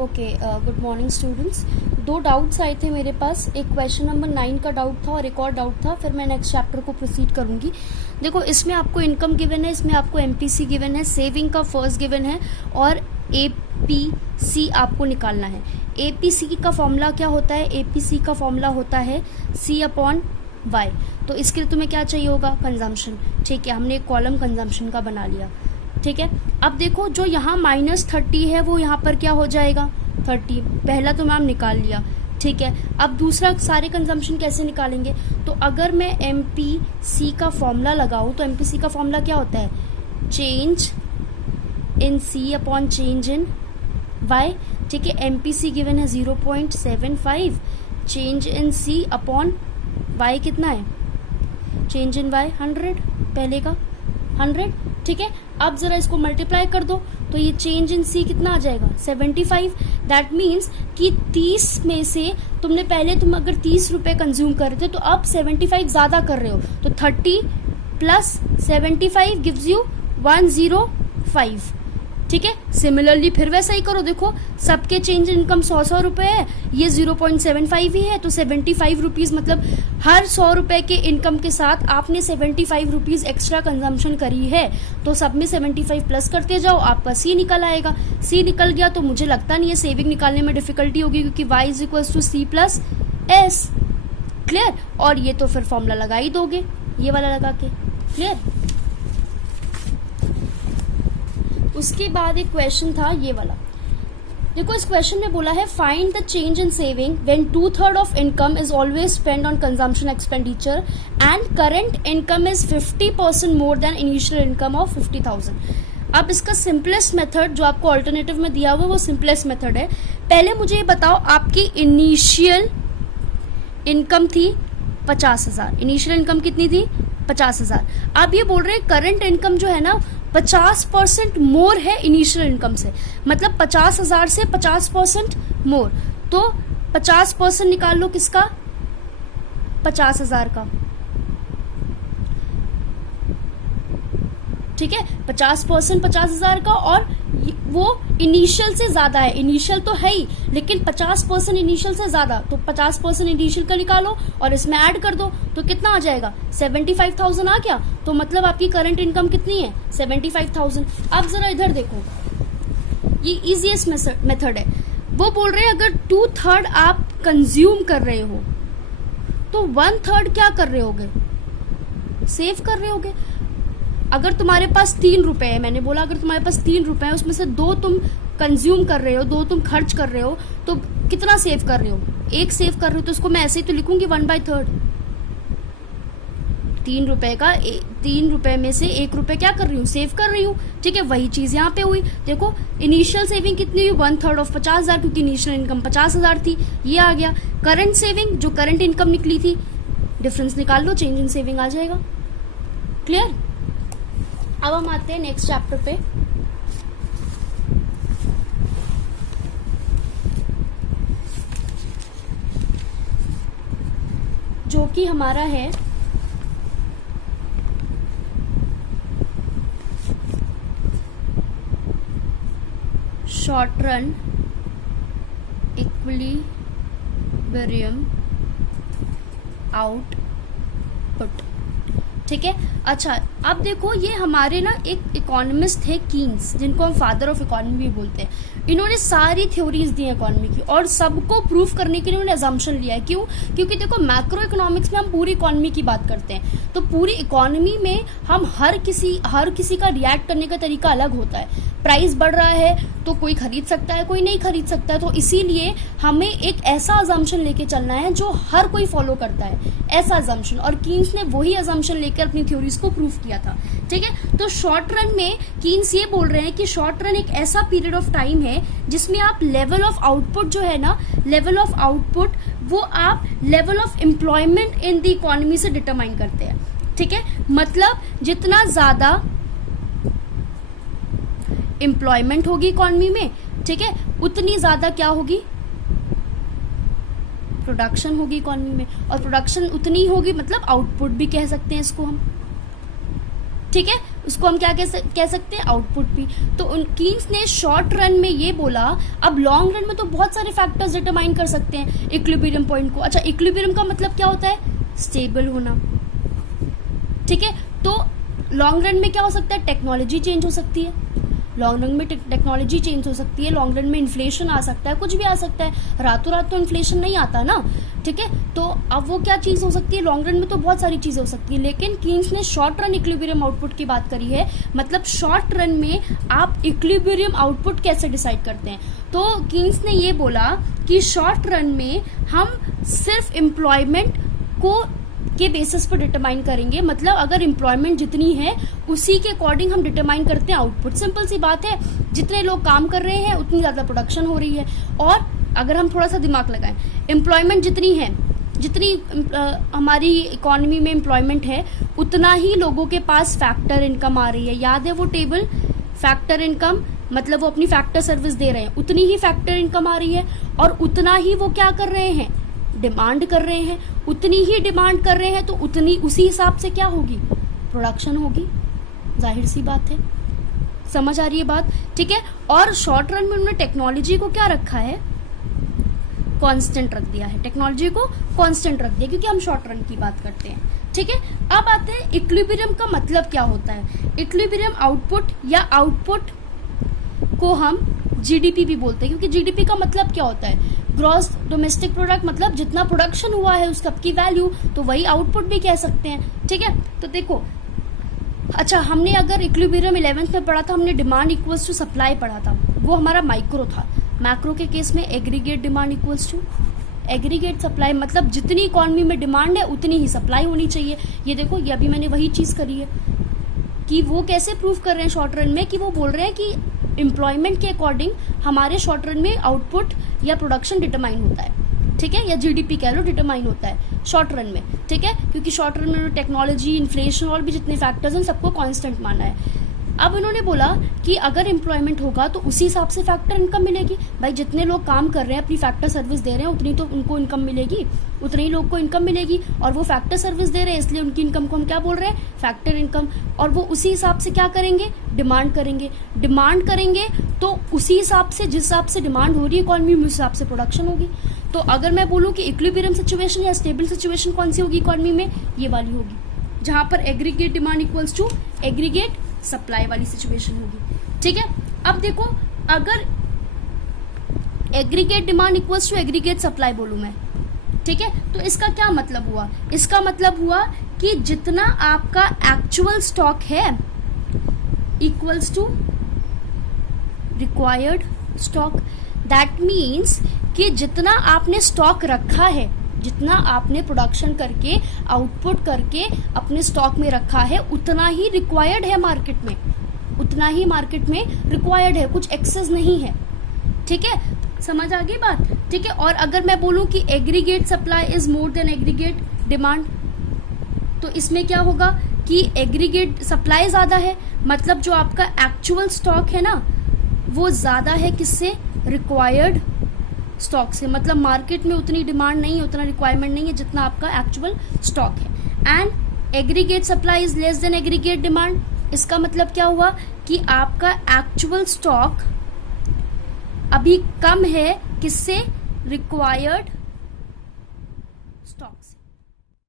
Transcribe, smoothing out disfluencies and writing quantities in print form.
Okay, good morning students. दो doubts आए थे मेरे पास, एक क्वेश्चन नंबर 9 का डाउट था और एक और डाउट था, फिर मैं नेक्स्ट चैप्टर को प्रोसीड करूंगी। देखो, इसमें आपको इनकम गिवन है, इसमें आपको एमपीसी गिवन है, सेविंग का फर्स्ट गिवन है और एपीसी आपको निकालना है। एपीसी का फॉर्मूला क्या होता है? एपीसी का फॉर्मूला होता है C/Y। तो इसके लिए तुम्हें क्या चाहिए होगा? कंजम्पशन। ठीक है, हमने एक कॉलम कंजम्पशन का बना लिया। ठीक है, अब देखो जो यहाँ -30 है वो यहाँ पर क्या हो जाएगा? 30। पहला तो मैम निकाल लिया। ठीक है, अब दूसरा सारे कंजम्पशन कैसे निकालेंगे? तो अगर मैं एमपीसी का फॉर्मूला लगाऊं तो एमपीसी का फॉर्मूला क्या होता है? Change in C upon change in Y. ठीक है, एमपीसी गिवन है 0.75, change in C upon Y कितना है? चेंज इन वाई 100, पहले का 100। ठीक है, अब जरा इसको मल्टीप्लाई कर दो तो ये चेंज इन सी कितना आ जाएगा? 75। दैट मीन्स कि 30 में से तुम अगर 30 रुपए कंज्यूम कर रहे थे तो अब 75 ज्यादा कर रहे हो, तो 30 प्लस 75 गिव्स यू 105। ठीक है, सिमिलरली फिर वैसा ही करो। देखो, सबके चेंज इनकम 100 रुपए है, ये 0.75 ही है, तो 75 रुपीज, मतलब हर 100 रुपए के इनकम के साथ आपने 75 रुपीज एक्स्ट्रा कंजम्पशन करी है, तो सब में 75 प्लस करते जाओ, आपका सी निकल आएगा। सी निकल गया तो मुझे लगता नहीं है सेविंग निकालने में डिफिकल्टी होगी, क्योंकि y = C+S। क्लियर? और ये तो फिर फॉर्मूला लगा ही दोगे, ये वाला लगा के। क्लियर? उसके बाद एक क्वेश्चन था ये वाला। देखो, इस क्वेश्चन में बोला है find the change in saving when 2/3 of income is always spend on consumption expenditure and current income is 50% more than initial income of 50,000। अब इसका सिंपलेस्ट मेथड जो आपको ऑल्टरनेटिव में दिया हुआ है वो सिंपलेस्ट मेथड है। पहले मुझे ये बताओ, आपकी इनिशियल इनकम थी 50,000। इनिशियल इनकम कितनी थी? 50,000। अब ये बोल रहे हैं करंट इनकम जो है ना 50% मोर है इनिशियल इनकम से, मतलब 50,000 से 50% मोर। तो 50% निकाल लो किसका? 50,000 का। ठीक है, 50% 50,000 का, और वो इनिशियल से ज्यादा है। इनिशियल तो है ही, लेकिन 50% इनिशियल से ज्यादा, तो 50% इनिशियल का निकालो और इसमें ऐड कर दो, तो कितना आ जाएगा? 75,000 आ गया। तो मतलब आपकी करंट इनकम कितनी है? 75,000। अब जरा इधर देखो, ये इजीएस्ट मेथड है। वो बोल रहे हैं अगर 2/3 आप कंज्यूम कर रहे हो तो 1/3 क्या कर रहे होगे? सेव कर रहे होगे। अगर तुम्हारे पास 3 रुपए है, मैंने बोला अगर तुम्हारे पास 3 रुपए है, उसमें से 2 तुम कंज्यूम कर रहे हो, 2 तुम खर्च कर रहे हो, तो कितना सेव कर रहे हो? 1 सेव कर रहे हो, तो इसको मैं ऐसे ही तो लिखूंगी 1/3। 3 रुपए का 3 रुपए में से 1 रुपए क्या कर रही हूँ? सेव कर रही हूँ। ठीक है, वही चीज यहाँ पे हुई। देखो, इनिशियल सेविंग कितनी हुई? 1/3 ऑफ 50,000, क्योंकि इनिशियल इनकम 50,000 थी, ये आ गया। करंट सेविंग जो करंट इनकम निकली थी, डिफरेंस निकाल लो, चेंज इन सेविंग आ जाएगा। क्लियर? अब हम आते हैं नेक्स्ट चैप्टर पे। जो कि हमारा है शॉर्ट रन इक्विलिब्रियम आउटपुट। ठीक है, अच्छा, अब देखो, ये हमारे ना एक इकोनॉमिस्ट थे कीन्स, जिनको हम फादर ऑफ इकोनॉमी भी बोलते हैं। इन्होंने सारी थ्योरीज दी हैं इकोनॉमी की, और सबको प्रूफ करने के लिए उन्होंने अजम्पशन लिया है। क्यों? क्योंकि देखो, मैक्रो इकोनॉमिक्स में हम पूरी इकोनॉमी की बात करते हैं, तो पूरी इकोनॉमी में हम हर किसी का रिएक्ट करने का तरीका अलग होता है। प्राइस बढ़ रहा है तो कोई खरीद सकता है, कोई नहीं खरीद सकता है, तो इसीलिए हमें एक ऐसा अजम्पशन लेके चलना है जो हर कोई फॉलो करता है, ऐसा अजम्पशन। और कीन्स ने वही अजम्पशन लेकर अपनी थ्योरीज को प्रूफ किया था। ठीक है, तो शॉर्ट रन में कीन्स ये बोल रहे हैं कि शॉर्ट रन एक ऐसा पीरियड ऑफ टाइम है जिसमें आप लेवल ऑफ आउटपुट जो है ना, लेवल ऑफ आउटपुट वो आप level of employment in the economy से डिटरमाइन करते हैं। ठीक है, मतलब जितना ज्यादा एम्प्लॉयमेंट होगी इकोनॉमी में, ठीक है, उतनी ज्यादा क्या होगी? प्रोडक्शन होगी इकोनॉमी में, और प्रोडक्शन उतनी होगी, मतलब आउटपुट भी कह सकते हैं इसको हम। ठीक है, उसको हम क्या कह सकते हैं, आउटपुट भी। तो कीन्स ने शॉर्ट रन में ये बोला, अब लॉन्ग रन में तो बहुत सारे फैक्टर्स डिटरमाइन कर सकते हैं इक्विलिब्रियम पॉइंट को। अच्छा, इक्विलिब्रियम का मतलब क्या होता है, स्टेबल होना, ठीक है। तो लॉन्ग रन में क्या हो सकता है, टेक्नोलॉजी चेंज हो सकती है, लॉन्ग रन में टेक्नोलॉजी चेंज हो सकती है, लॉन्ग रन में इन्फ्लेशन आ सकता है, कुछ भी आ सकता है, रातों रात तो इन्फ्लेशन नहीं आता ना, ठीक है। तो अब वो क्या चीज़ हो सकती है, लॉन्ग रन में तो बहुत सारी चीज़ें हो सकती है, लेकिन कीन्स ने शॉर्ट रन इक्विलिब्रियम आउटपुट की बात करी है। मतलब शॉर्ट रन में आप इक्विलिब्रियम आउटपुट कैसे डिसाइड करते हैं। तो कीन्स ने ये बोला कि शॉर्ट रन में हम सिर्फ एम्प्लॉयमेंट को के बेसिस पर डिटरमाइन करेंगे, मतलब अगर एम्प्लॉयमेंट जितनी है उसी के अकॉर्डिंग हम डिटरमाइन करते हैं आउटपुट। सिंपल सी बात है, जितने लोग काम कर रहे हैं उतनी ज़्यादा प्रोडक्शन हो रही है। और अगर हम थोड़ा सा दिमाग लगाएं, एम्प्लॉयमेंट जितनी है, जितनी हमारी इकोनॉमी में एम्प्लॉयमेंट है, उतना ही लोगों के पास फैक्टर इनकम आ रही है। याद है वो टेबल, फैक्टर इनकम मतलब वो अपनी फैक्टर सर्विस दे रहे हैं, उतनी ही फैक्टर इनकम आ रही है, और उतना ही वो क्या कर रहे हैं, डिमांड कर रहे हैं। उतनी ही डिमांड कर रहे हैं तो उतनी उसी हिसाब से क्या होगी, प्रोडक्शन होगी, जाहिर सी बात है। समझ आ रही है बात, ठीक है। और शॉर्ट रन में उन्होंने टेक्नोलॉजी को क्या रखा है, कांस्टेंट रख दिया है, टेक्नोलॉजी को कांस्टेंट रख दिया, क्योंकि हम शॉर्ट रन की बात करते हैं, ठीक है। अब आते हैं इक्विलिब्रियम का मतलब क्या होता है। इक्विलिब्रियम आउटपुट या आउटपुट को हम जीडीपी भी बोलते हैं, क्योंकि जीडीपी का मतलब क्या होता है, ग्रॉस डोमेस्टिक प्रोडक्ट, मतलब जितना प्रोडक्शन हुआ है उसका की वैल्यू, तो वही आउटपुट भी कह सकते हैं, ठीक है। तो देखो, अच्छा हमने अगर इक्विलिब्रियम 11th में पढ़ा था, हमने डिमांड इक्वल्स टू सप्लाई पढ़ा था, वो हमारा माइक्रो था। मैक्रो के केस में aggregate demand equals to aggregate supply, मतलब जितनी इकोनॉमी में डिमांड है उतनी ही सप्लाई होनी चाहिए। ये देखो, ये अभी मैंने वही चीज़ करी है कि वो कैसे प्रूव कर रहे हैं शॉर्ट रन में, कि वो बोल रहे हैं कि एम्प्लॉयमेंट के अकॉर्डिंग हमारे शॉर्ट रन में आउटपुट या प्रोडक्शन डिटरमाइन होता है, ठीक है, या जीडीपी कह लो डिटरमाइन होता है शॉर्ट रन में, ठीक है, क्योंकि शॉर्ट रन में टेक्नोलॉजी, इन्फ्लेशन और भी जितने फैक्टर्स हैं सबको कांस्टेंट माना है। अब इन्होंने बोला कि अगर एम्प्लॉयमेंट होगा तो उसी हिसाब से फैक्टर इनकम मिलेगी। भाई जितने लोग काम कर रहे हैं, अपनी फैक्टर सर्विस दे रहे हैं, उतनी तो उनको इनकम मिलेगी, उतने ही लोग को इनकम मिलेगी, और वो फैक्टर सर्विस दे रहे हैं इसलिए उनकी इनकम को हम क्या बोल रहे हैं, फैक्टर इनकम। और वो उसी हिसाब से क्या करेंगे, डिमांड करेंगे। डिमांड करेंगे तो उसी हिसाब से, जिस हिसाब से डिमांड हो रही है इकोनॉमी में, उस हिसाब से प्रोडक्शन होगी। तो अगर मैं बोलूँ कि इक्विलिब्रियम सिचुएशन या स्टेबल सिचुएशन कौन सी होगी इकोनॉमी में, ये वाली होगी, जहां पर aggregate demand equals to aggregate supply वाली सिचुएशन होगी, ठीक है। अब देखो, अगर aggregate demand equals to aggregate supply बोलूं मैं, ठीक है, तो इसका क्या मतलब हुआ, इसका मतलब हुआ कि जितना आपका एक्चुअल स्टॉक है equals to required stock. That means कि जितना आपने स्टॉक रखा है, जितना आपने प्रोडक्शन करके, आउटपुट करके अपने स्टॉक में रखा है, उतना ही रिक्वायर्ड है मार्केट में, उतना ही मार्केट में रिक्वायर्ड है, कुछ एक्सेस नहीं है, ठीक है। समझ आ गई बात, ठीक है। और अगर मैं बोलूं कि aggregate supply is more than aggregate demand, तो इसमें क्या होगा कि एग्रीगेट सप्लाई ज्यादा है, मतलब जो आपका एक्चुअल स्टॉक है ना वो ज्यादा है किससे, रिक्वायर्ड स्टॉक से। मतलब मार्केट में उतनी डिमांड नहीं है, उतना रिक्वायरमेंट नहीं है जितना आपका एक्चुअल स्टॉक है। And aggregate supply is less than aggregate demand, इसका मतलब क्या हुआ कि आपका एक्चुअल स्टॉक अभी कम है किससे, रिक्वायर्ड